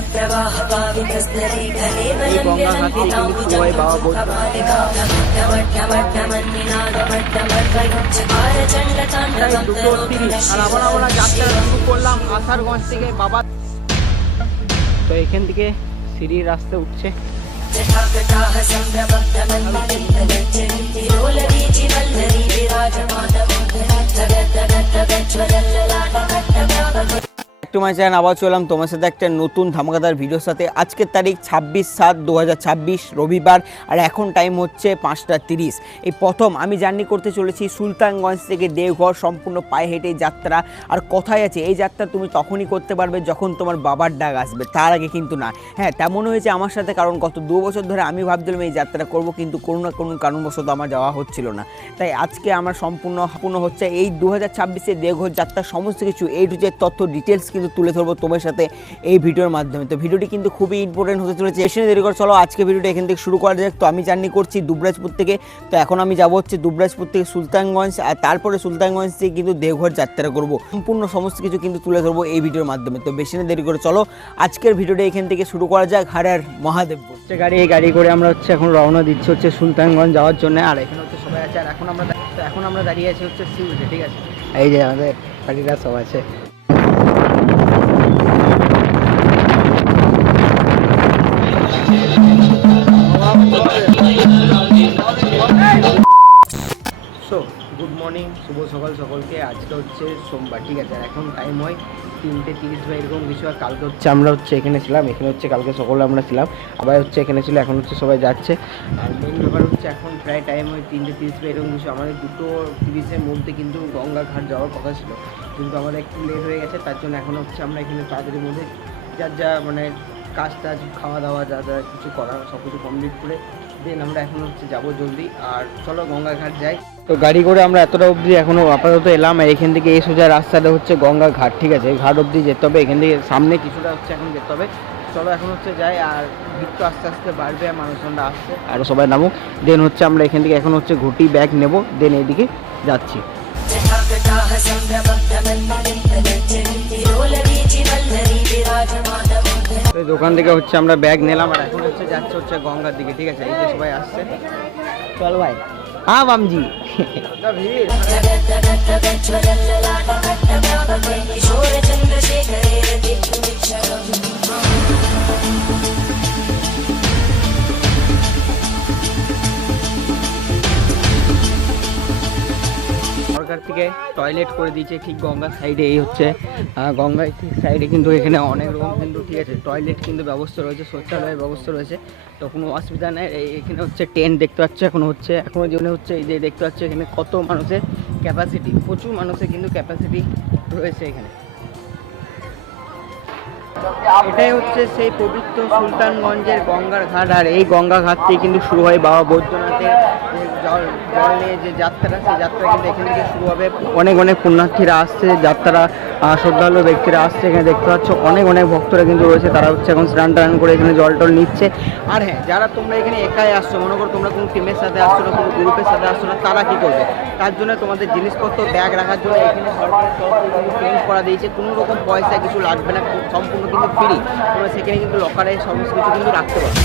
এই গঙ্গা ঘাটে কিন্তু সবাই বাবা বলতে আর আমরা যাত্রা শুরু করলাম আষাঢ়গঞ্জ থেকে বাবা। তো এখান থেকে সিঁড়ির রাস্তা উঠছে। একটু মাঝে আবার চললাম তোমার সাথে একটা নতুন ধামাকাদার ভিডিওর সাথে। আজকের তারিখ 26/7/2026 রবিবার, আর এখন টাইম হচ্ছে 5:30। এই প্রথম আমি জার্নি করতে চলেছি সুলতানগঞ্জ থেকে দেওঘর, সম্পূর্ণ পায়ে হেঁটে যাত্রা। আর কথাই আছে এই যাত্রা তুমি তখনই করতে পারবে যখন তোমার বাবার ডাক আসবে, তার আগে কিন্তু না। হ্যাঁ, তেমন হয়েছে আমার সাথে, কারণ গত 2 বছর ধরে আমি ভাবছিলাম এই যাত্রা করব, কিন্তু কোনো না কোনো কারণবশত আমার যাওয়া হচ্ছিল না। তাই আজকে আমার সম্পূর্ণ হচ্ছে এই 2026-এ দেওঘর যাত্রার সমস্ত কিছু A to Z তথ্য ডিটেলস কিন্তু তুলে ধরবো তোমার সাথে এই ভিডিওর মাধ্যমে। তো ভিডিওটি কিন্তু খুবই ইম্পর্টেন্ট হতে চলেছে। বেশি দেরি করে চলো আজকে ভিডিওটা এখান থেকে শুরু করা যাক। তো আমি জার্নি করছি দুবরাজপুর থেকে। তো এখন আমি যাবো হচ্ছে দুবরাজপুর থেকে সুলতানগঞ্জ, আর তারপরে সুলতানগঞ্জ থেকে কিন্তু দেওঘর যাত্রা করব। সম্পূর্ণ সমস্ত কিছু কিন্তু তুলে ধরবো এই ভিডিওর মাধ্যমে। তো বেশি দেরি করে চলো আজকের ভিডিওটা এখান থেকে শুরু করা যাক। হারার মহাদেব গাড়ি করে আমরা হচ্ছে এখন রওনা দিচ্ছি হচ্ছে সুলতানগঞ্জ যাওয়ার জন্য। আর এখানে হচ্ছে সবাই আছে, আর এখন আমরা দাঁড়িয়ে আছি হচ্ছে সিউড়িতে, ঠিক আছে। এই যে আমাদের গাড়িরা সব আছে। গুড মর্নিং, শুভ সকাল সকলকে। আজকে হচ্ছে সোমবার, ঠিক আছে। আর এখন টাইম হয় 3:30 বা এরকম কিছু। আর কালকে হচ্ছে আমরা হচ্ছে এখানে ছিলাম, এখানে হচ্ছে কালকে সকালে আমরা ছিলাম, আবার হচ্ছে এখানে ছিল, এখন হচ্ছে সবাই যাচ্ছে। আর মেন ব্যাপার হচ্ছে এখন প্রায় টাইম হয় 3:30 বা এরকম কিছু। আমাদের 2:30-এর মধ্যে কিন্তু গঙ্গা ঘাট যাওয়ার কথা ছিল, কিন্তু আমাদের একটু লেট হয়ে গেছে। তার জন্য এখন হচ্ছে আমরা এখানে তাড়াতাড়ির মধ্যে যা মানে কাজ টাজ, খাওয়া দাওয়া যা কিছু করার সব কিছু কমপ্লিট করে দেন আমরা এখন হচ্ছে যাবো জলদি। আর চলো গঙ্গা ঘাট যাই। তো গাড়ি করে আমরা এতটা অবধি এখনও আপাতত এলাম, আর এখান থেকে এই সোজা রাস্তাটা হচ্ছে গঙ্গা ঘাট, ঠিক আছে। ঘাট অবধি যেতে হবে, এখান থেকে সামনে কিছুটা হচ্ছে এখন যেতে হবে। চলো এখন হচ্ছে যাই। আর ভিড় তো আস্তে আস্তে বাড়বে, আর মানুষজনরা আসছে, আরও সবাই নামুক। দেন হচ্ছে আমরা এখান থেকে এখন হচ্ছে ঘুটি ব্যাগ নেব, দেন এইদিকে যাচ্ছি। দোকান থেকে হচ্ছে আমরা ব্যাগ নিলাম, আর এখন হচ্ছে যাচ্ছে হচ্ছে গঙ্গার দিকে, ঠিক আছে। এই যে সবাই আসছে, চল ভাই। হ্যাঁ বামজি। সরকার থেকে টয়লেট করে দিয়েছে ঠিক গঙ্গার সাইডে। এই হচ্ছে গঙ্গার ঠিক সাইডে কিন্তু এখানে অনেক রকম কিন্তু, ঠিক আছে, টয়লেট কিন্তু ব্যবস্থা রয়েছে, শৌচালয়ের ব্যবস্থা রয়েছে। তো কোনো অসুবিধা নেই। এখানে হচ্ছে টেন্ট দেখতে পাচ্ছ, এখনও যেখানে হচ্ছে এই যে দেখতে পাচ্ছ এখানে কত মানুষের ক্যাপাসিটি, প্রচুর মানুষের কিন্তু ক্যাপাসিটি রয়েছে এখানে। এটাই হচ্ছে সেই পবিত্র সুলতানগঞ্জের গঙ্গার ঘাট। আর এই গঙ্গা ঘাট থেকে কিন্তু শুরু হয় বাবা বৈদ্যনাথের জল নিয়ে যে যাত্রা, সেই যাত্রা কিন্তু এখান থেকে শুরু হবে। অনেক পুণ্যার্থীরা আসছে, যাত্রা শ্রদ্ধালু ব্যক্তিরা আসছে। এখানে দেখতে পাচ্ছ অনেক ভক্তরা কিন্তু রয়েছে, তারা হচ্ছে এখন স্নান টান করে এখানে জল টল নিচ্ছে। আর হ্যাঁ, যারা তোমরা এখানে একাই আসছো, মনে করো তোমরা কোনো টিমের সাথে আসছো না, কোনো গ্রুপের সাথে আসছো না, তারা কী করবে? তার জন্য তোমাদের জিনিসপত্র ব্যাগ রাখার জন্য এখানে সরকারের তরফ থেকে কিন্তু টেন্ট করা দিয়েছে। কোনো রকম পয়সা কিছু লাগবে না, সম্পূর্ণ কিন্তু ফ্রি। তোমরা সেখানে কিন্তু লকারে সমস্ত কিছু কিন্তু রাখতে পারো।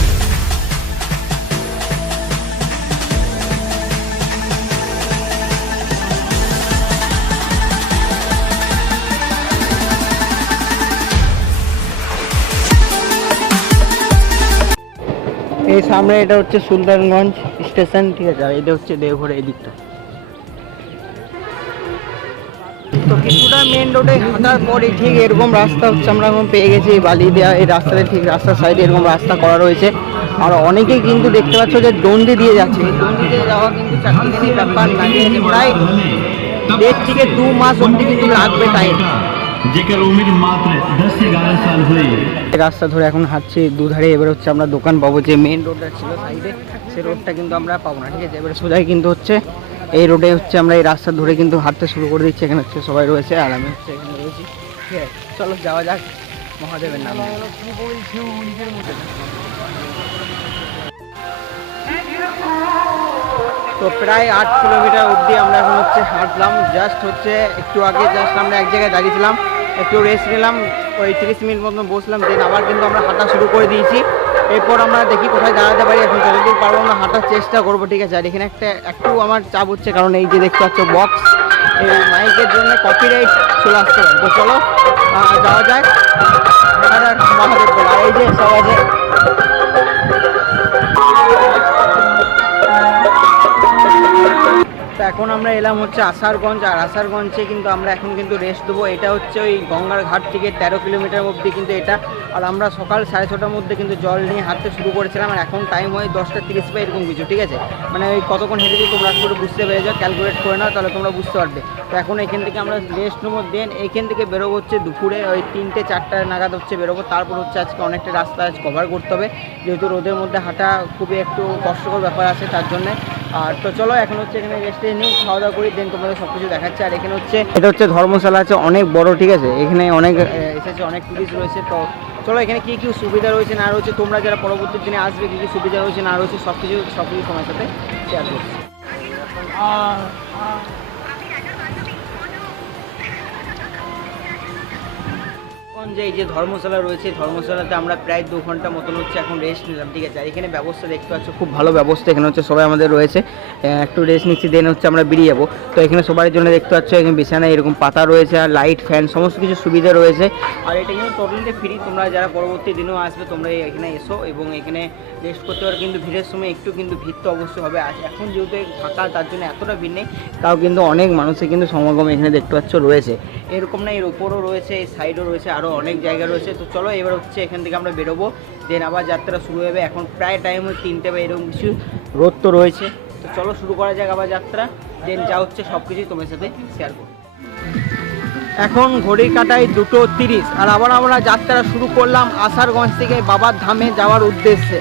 এই সামনে এটা হচ্ছে সুলতানগঞ্জ স্টেশন, ঠিক আছে। আর এটা হচ্ছে দেওঘরের এই দিকটা। তো কিছুটা মেন রোডে হাঁটার পরে ঠিক এরকম রাস্তা হচ্ছে আমরা এখন পেয়ে গেছি, বালি দেওয়া এই রাস্তাতে, ঠিক রাস্তার সাইডে এরকম রাস্তা করা রয়েছে। আর অনেকেই কিন্তু দেখতে পাচ্ছ যে ডন্ডি দিয়ে যাচ্ছে। এই ডন্ডি দিয়ে যাওয়া কিন্তু চাকরির ব্যাপার না, প্রায় 1.5 থেকে 2 মাস অবধি কিন্তু লাগবে টাইম। রাস্তা ধরে এখন হাঁটছি দুধারে। এবার হচ্ছে আমরা দোকান পাবো, যে মেন রোডটা ছিল সাইডে সেই রোডটা কিন্তু আমরা পাবো না, ঠিক আছে। এবারে সোজাই কিন্তু হচ্ছে এই রোডে হচ্ছে আমরা এই রাস্তা ধরে কিন্তু হাঁটতে শুরু করে দিচ্ছি। এখানে হচ্ছে সবাই রয়েছে, আর আমি হচ্ছে এখানে রয়েছি, ঠিক আছে। চলো যাওয়া যাক মহাদেবের নামে। তো প্রায় 8 কিলোমিটার অবধি আমরা এখন হচ্ছে হাঁটলাম। জাস্ট হচ্ছে একটু আগে আমরা এক জায়গায় দাঁড়িয়েছিলাম, একটু রেস্ট নিলাম, ওই 30 মিনিট মতন বসলাম, দেন আবার কিন্তু আমরা হাঁটা শুরু করে দিয়েছি। এরপর আমরা দেখি কোথায় দাঁড়াতে পারি, এখন যতদূর পারবো আমরা হাঁটার চেষ্টা করবো, ঠিক আছে। আর এখানে একটু আমার চাপ হচ্ছে, কারণ এই যে দেখতে পাচ্ছ বক্স, এই মাইকের জন্য কপিরাইট চলে আসতে পারে। তো চলো যাওয়া যায়। আর মহাদেব বলা এই যে সব আছে। তো এখন আমরা এলাম হচ্ছে আসারগঞ্জ, আর আসারগঞ্জে কিন্তু আমরা এখন কিন্তু রেস্ট দেবো। এটা হচ্ছে ওই গঙ্গার ঘাট থেকে 13 কিলোমিটার অবধি কিন্তু এটা। আর আমরা সকাল 6:30টার মধ্যে কিন্তু জল নিয়ে হাঁটতে শুরু করেছিলাম, আর এখন টাইম হয় 10:30 বা এরকম কিছু, ঠিক আছে। মানে ওই কতক্ষণ হেঁটেছি তোমরা করে বুঝতে পেরে যাও, ক্যালকুলেট করে নাও, তাহলে তোমরা বুঝতে পারবে। তো এখন এখান থেকে আমরা রেস্ট নেবো, দেন এখান থেকে বেরোবো হচ্ছে দুপুরে ওই 3-4 নাগাদ হচ্ছে বেরোবো। তারপর হচ্ছে আজকে অনেকটা রাস্তা কভার করতে হবে, যেহেতু রোদের মধ্যে হাঁটা খুবই একটু কষ্টকর ব্যাপার আছে তার জন্যে। আর তো চলো এখন হচ্ছে এখানে রেস্টে নিই, খাওয়া দাওয়া করি, দেন তোমাদের সব কিছু দেখাচ্ছে। আর এখানে হচ্ছে এটা হচ্ছে ধর্মশালা আছে, অনেক বড়, ঠিক আছে। এখানে অনেক এসেছে, অনেক টুরিস্ট রয়েছে। তো চলো এখানে কী কী সুবিধা রয়েছে না রয়েছে, তোমরা যারা পরবর্তী দিনে আসবে কী কী সুবিধা রয়েছে না রয়েছে সব কিছু তোমার সাথে শেয়ার করছি। যে এই যে ধর্মশালা রয়েছে, ধর্মশালাতে আমরা প্রায় 2 ঘন্টা মতন হচ্ছে এখন রেস্ট নিলাম, ঠিক আছে। আর এখানে ব্যবস্থা দেখতে পাচ্ছ, খুব ভালো ব্যবস্থা। এখানে হচ্ছে সবাই আমাদের রয়েছে, একটু রেস্ট নিচ্ছি, দেন হচ্ছে আমরা বেরিয়ে যাবো। তো এখানে সবার জন্য দেখতে পাচ্ছ এখানে বিছানায় এরকম পাতা রয়েছে, আর লাইট ফ্যান সমস্ত কিছু সুবিধা রয়েছে। আর এটা কিন্তু টোটালি ফ্রি, তোমরা যারা পরবর্তী দিনেও আসবে তোমরা এখানে এসো এবং এখানে রেস্ট করতে পারো। কিন্তু ভিড়ের সময় একটু কিন্তু ভিড় তো অবশ্যই হবে, আর এখন যেহেতু ফাঁকা তার জন্য এতটা ভিড় নেই, তাও কিন্তু অনেক মানুষের কিন্তু সমাগম এখানে দেখতে পাচ্ছ রয়েছে। এরকম না, এর উপরও রয়েছে, এই সাইডও রয়েছে, আরও অনেক জায়গা রয়েছে। তো চলো এবার হচ্ছে এখান থেকে আমরা বেরোবো, দেন আবার যাত্রা শুরু হবে। এখন প্রায় টাইম হয় 3টে বা এরকম কিছু, রোদ তো রয়েছে। তো চলো শুরু করা যাক আবার যাত্রা, দেন যা হচ্ছে সব কিছুই তোমার সাথে শেয়ার করবো। এখন ঘড়ির কাঁটায় 2:30, আর আবার আমরা যাত্রা শুরু করলাম আসারগঞ্জ থেকে বাবার ধামে যাওয়ার উদ্দেশ্যে,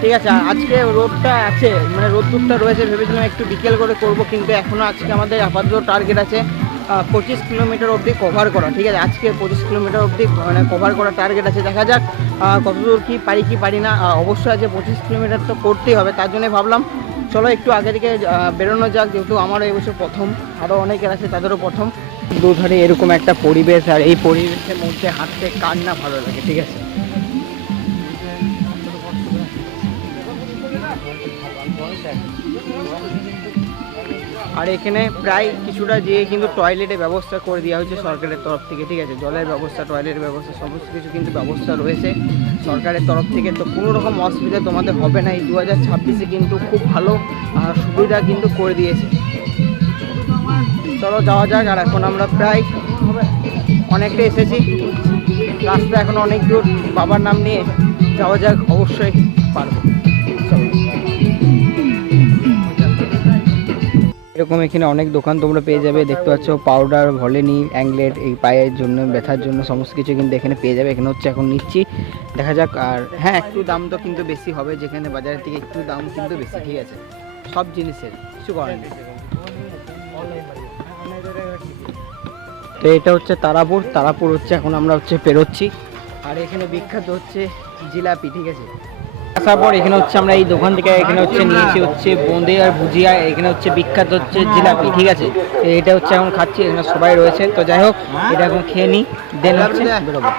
ঠিক আছে। আজকে রোদটা আছে, মানে রোদ্দুরটা রয়েছে, ভেবেছিলাম একটু বিকেল করে করব, কিন্তু এখনও আজকে আমাদের আপাতত টার্গেট আছে 25 কিলোমিটার অবধি কভার করা, ঠিক আছে। আজকে 25 কিলোমিটার অবধি মানে কভার করার টার্গেট আছে, দেখা যাক কতদূর কি পারি না। অবশ্যই আছে 25 কিলোমিটার তো করতেই হবে, তার জন্যই ভাবলাম চলো একটু আগে থেকে বেরোনো যাক, যেহেতু আমারও এবছর প্রথম, আরও অনেকের আছে তাদেরও প্রথম। দুধারে এরকম একটা পরিবেশ, আর এই পরিবেশের মধ্যে হাঁটতে কার না ভালো লাগে, ঠিক আছে। আর এখানে প্রায় কিছুটা যেয়ে কিন্তু টয়লেটের ব্যবস্থা করে দেওয়া হয়েছে সরকারের তরফ থেকে, ঠিক আছে। জলের ব্যবস্থা, টয়লেটের ব্যবস্থা সমস্ত কিছু কিন্তু ব্যবস্থা রয়েছে সরকারের তরফ থেকে। তো কোনো রকম অসুবিধা তোমাদের হবে না, এই 2026-এ কিন্তু খুব ভালো সুবিধা কিন্তু করে দিয়েছে। চলো যাওয়া যাক। আর এখন আমরা প্রায় অনেকটা এসেছি, রাস্তা এখন অনেক দূর, বাবার নাম নিয়ে যাওয়া যাক, অবশ্যই পারবো। এরকম এখানে অনেক দোকান তোমরা পেয়ে যাবে, দেখতে পাচ্ছ পাউডার, ভলিনি, অ্যাংলেট, এই পায়ের জন্য ব্যথার জন্য সমস্ত কিছু কিন্তু এখানে পেয়ে যাবে। এখানে হচ্ছে এখন নিচ্ছি, দেখা যাক। আর হ্যাঁ, একটু দাম তো কিন্তু বেশি হবে, যেখানে বাজারের থেকে একটু দাম কিন্তু বেশি, ঠিক আছে, সব জিনিসের কিছু করার নেই। তো এটা হচ্ছে তারাপুর হচ্ছে এখন আমরা হচ্ছে পেরোচ্ছি। আর এখানে বিখ্যাত হচ্ছে জিলাপি, ঠিক আছে। আসার পর এখানে হচ্ছে আমরা এই দোকান থেকে এখানে হচ্ছে নিয়েছি হচ্ছে বোঁদে আর ভুজিয়া, এখানে হচ্ছে বিখ্যাত হচ্ছে জিলাপি, ঠিক আছে। এটা হচ্ছে এখন খাচ্ছি, এখানে সবাই রয়েছে। তো যাই হোক, এটা এখন খেয়ে নিই, দেন হচ্ছে বেরোবো।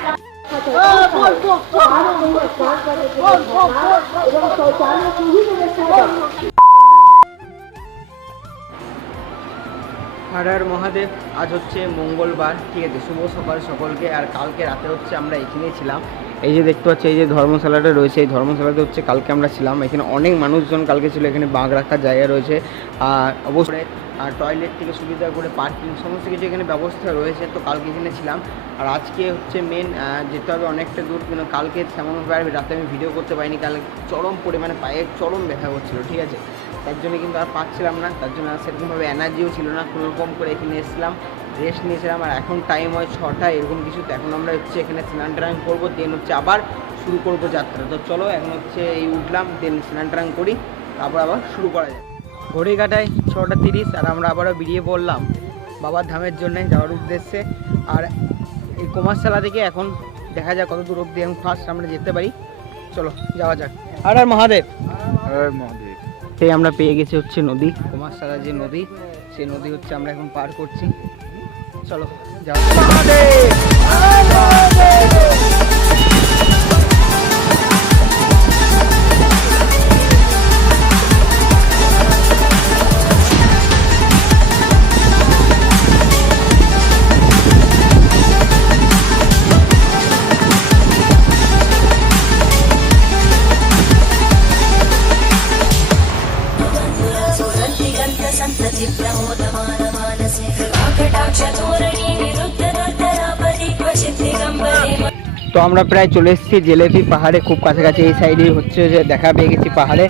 হর হর মহাদেব। আজ হচ্ছে মঙ্গলবার, ঠিক আছে। শুভ সকাল সকলকে। আর কালকে রাতে হচ্ছে আমরা এখানেই ছিলাম, এই যে দেখতে পাচ্ছি এই যে ধর্মশালাটা রয়েছে, এই ধর্মশালাতে হচ্ছে কালকে আমরা ছিলাম। এখানে অনেক মানুষজন কালকে ছিল, এখানে বাঘ রাখার জায়গা রয়েছে, আর অবশ্যই আর টয়লেট থেকে সুবিধা করে পার্কিং সমস্ত কিছু এখানে ব্যবস্থা রয়েছে। তো কালকে এখানে ছিলাম, আর আজকে হচ্ছে মেন যেতে হবে অনেকটা দূর, কিন্তু কালকে তেমনভাবে রাতে আমি ভিডিও করতে পারিনি, কালকে চরম পরিমাণে পায়ের চরম ব্যথা করছিল, ঠিক আছে। তার জন্য কিন্তু আর পাচ্ছিলাম না, তার জন্য আর সেরকমভাবে এনার্জিও ছিল না, কোনোরকম করে এখানে এসেছিলাম, রেস্ট নিয়েছিলাম। আর এখন টাইম হয় 6টা এরকম কিছু। তো এখন আমরা হচ্ছে এখানে স্নান টান করবো, দেন হচ্ছে আবার শুরু করবো যাত্রা। তো চলো এখন হচ্ছে এই উঠলাম, দেন স্নান টান করি, তারপর আবার শুরু করা যায়। ঘড়ি কাটায় 6:30, আর আমরা আবারও বেরিয়ে পড়লাম বাবার ধামের জন্যে যাওয়ার উদ্দেশ্যে। আর এই কুমারশালা থেকে এখন দেখা যাক কত দূর অবধি এখন ফার্স্ট আমরা যেতে পারি। চলো যাওয়া যাক। আর মহাদেব, সেই আমরা পেয়ে গেছি হচ্ছে নদী, কুমারশালা যে নদী, সেই নদী হচ্ছে আমরা এখন পার করছি। চলো যাওয়া যাক। তো আমরা প্রায় চলে এসেছি জিলেপি পাহাড়ে, খুব কাছাকাছি। এই সাইডে হচ্ছে যে দেখা পেয়ে গেছি পাহাড়ে।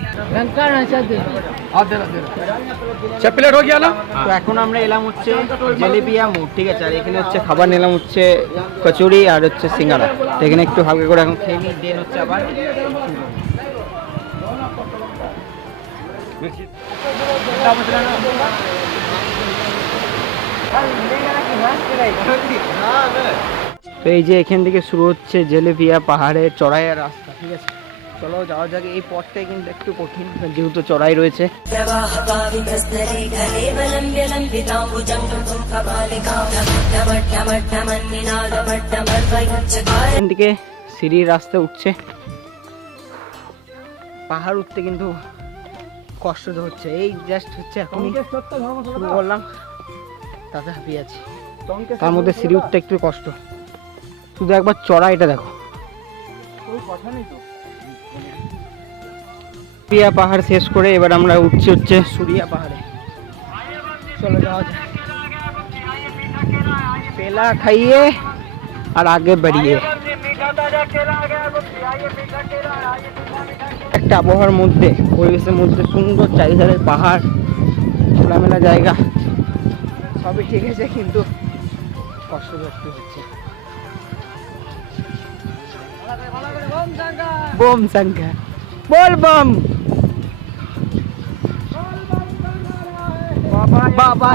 তো এখন আমরা এলাম হচ্ছে জিলেপিয়া মোড়, ঠিক আছে। আর এখানে হচ্ছে খাবার নিলাম হচ্ছে কচুরি আর হচ্ছে সিঙ্গারা। তো এখানে একটু হালকা করে এখন খেয়ে নিই, দেন হচ্ছে আবার তো এই যে এখান থেকে শুরু হচ্ছে জিলেপিয়া পাহাড়ের চড়াইয়ের রাস্তা, ঠিক আছে। চলো যাওয়া যাক। এই পথটাই কিন্তু একটু কঠিন যেহেতু চড়াই রয়েছে। এখান থেকে সিঁড়ির রাস্তা উঠছে, পাহাড় উঠতে কিন্তু কষ্ট তো হচ্ছে। এই জাস্ট হচ্ছে এখন শুরু করলাম, তাতে হাঁপিয়ে আছি। তার মধ্যে সিঁড়ি উঠতে একটু কষ্ট। শুধু একবার চড়া এটা দেখো। পিয়া পাহাড় শেষ করে এবার আমরা উঠছি হচ্ছে সুরিয়া পাহাড়ে। চলো যাওয়া যায়। পেলা খাইয়ে আর আগে বাড়িয়ে একটা আবহাওয়ার মধ্যে, পরিবেশের মধ্যে, সুন্দর চারিধারে পাহাড়, খোলামেলা জায়গা, সবই ঠিক আছে, কিন্তু কষ্ট করতে হচ্ছে। বোম সংখ্যা বল বম বাবা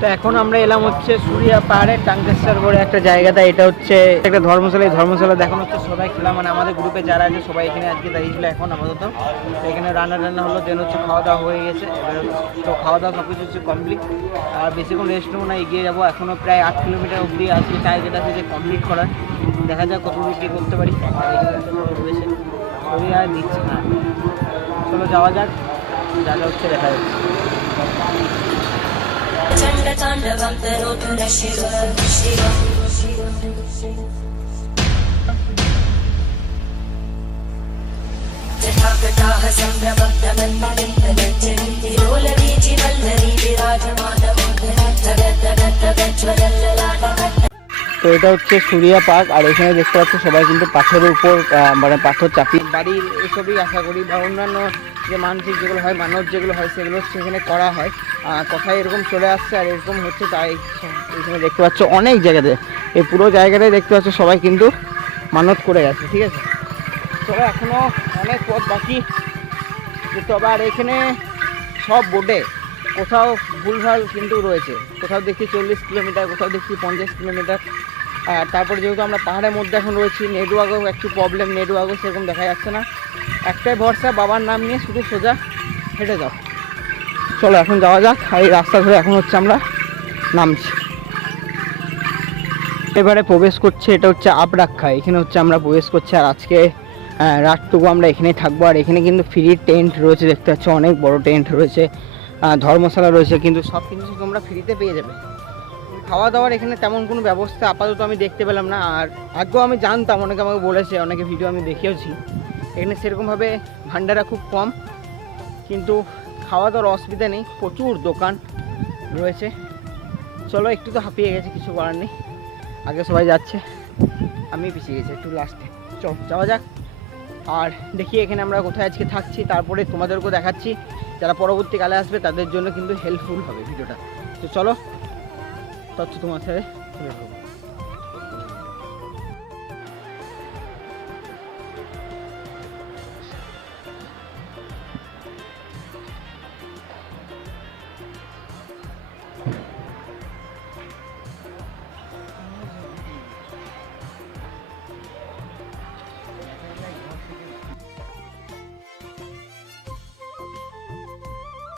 তো এখন আমরা এলাম হচ্ছে সুরিয়া পাহাড়ের টাঙ্কেশ্বর বলে একটা জায়গাটা। এটা হচ্ছে একটা ধর্মশালা। এই ধর্মশালা দেখানো হচ্ছে সবাই খেলা, মানে আমাদের গ্রুপে যারা আছে সবাই এখানে আজকে দাঁড়িয়েছিল। এখন আপাতত তো এখানে রান্না হলো, দেন হচ্ছে খাওয়া দাওয়া হয়ে গেছে। এবার তো খাওয়া দাওয়া সব কিছু হচ্ছে কমপ্লিট। আর বেশিক্ষণ রেস্ট নেবো না, এগিয়ে যাবো। এখনও প্রায় 8 কিলোমিটার অবধি আছে টার্গেট আছে যে কমপ্লিট করার। দেখা যাক কতটুকু কী করতে পারি। আর এখানে রয়েছে শরীর আর দিচ্ছে না। চলো যাওয়া যাক, যা যা হচ্ছে দেখা যাচ্ছে। चण्डताण्डवं तरोतु न शिवं जटाकटाः सम्भ्रमब्धमन्मलिन्दनञ्जलिलोलवीचि वल्लरी विराजमानमोदरज्ज्वलल्ललाटकट्ट। তো এটা হচ্ছে সুরিয়া পার্ক। আর এখানে দেখতে পাচ্ছ সবাই কিন্তু পাথরের উপর মানে পাথর চাপিয়ে বাড়ির এসবই আশা করি, বা অন্যান্য যে মানসিক যেগুলো হয়, মানত যেগুলো হয়, সেগুলো সেখানে করা হয়। কথায় এরকম চলে আসছে আর এরকম হচ্ছে। তাই এখানে দেখতে পাচ্ছ অনেক জায়গাতে, এই পুরো জায়গাটাই দেখতে পাচ্ছ সবাই কিন্তু মানত করে গেছে, ঠিক আছে। তবে এখনও অনেক পথ বাকি যেতে হবে। আর এখানে সব বোর্ডে কোথাও ভুলভাল কিন্তু রয়েছে। কোথাও দেখছি 40 কিলোমিটার, কোথাও দেখছি 50 কিলোমিটার। তারপর যেহেতু আমরা পাহাড়ের মধ্যে এখন রয়েছি, নেটওয়ার্কও একটু প্রবলেম, নেটওয়ার্কও সেরকম দেখা যাচ্ছে না। একটাই ভরসা, বাবার নাম নিয়ে শুধু সোজা হেঁটে যাও। চলো এখন যাওয়া যাক। আর এই রাস্তা ধরে এখন হচ্ছে আমরা নামছি, এবারে প্রবেশ করছে। এটা হচ্ছে আপরাক্ষা, এখানে হচ্ছে আমরা প্রবেশ করছি। আর আজকে রাতটুকু আমরা এখানেই থাকবো। আর এখানে কিন্তু ফ্রি টেন্ট রয়েছে, দেখতে পাচ্ছ অনেক বড় টেন্ট রয়েছে, ধর্মশালা রয়েছে, কিন্তু সব কিছু তোমরা ফ্রিতে পেয়ে যাবে। খাওয়া দাওয়ার এখানে তেমন কোনো ব্যবস্থা আপাতত আমি দেখতে পেলাম না। আর আগেও আমি জানতাম, অনেকে আমাকে বলেছে, অনেকে ভিডিও আমি দেখেওছি, এখানে সেরকমভাবে ভান্ডারা খুব কম, কিন্তু খাওয়া দাওয়ার অসুবিধা নেই, প্রচুর দোকান রয়েছে। চলো একটু তো হাঁপিয়ে গেছে, কিছু করার নেই। আগে সবাই যাচ্ছে, আমি পিছিয়ে গেছি একটু লাস্টে। চল যাওয়া যাক। আর দেখি এখানে আমরা কোথায় আজকে থাকছি, তারপরে তোমাদেরকেও দেখাচ্ছি। যারা পরবর্তীকালে আসবে তাদের জন্য কিন্তু হেল্পফুল হবে ভিডিওটা। তো চলো তথ্য তোমার সাথে তুলে ধরবো।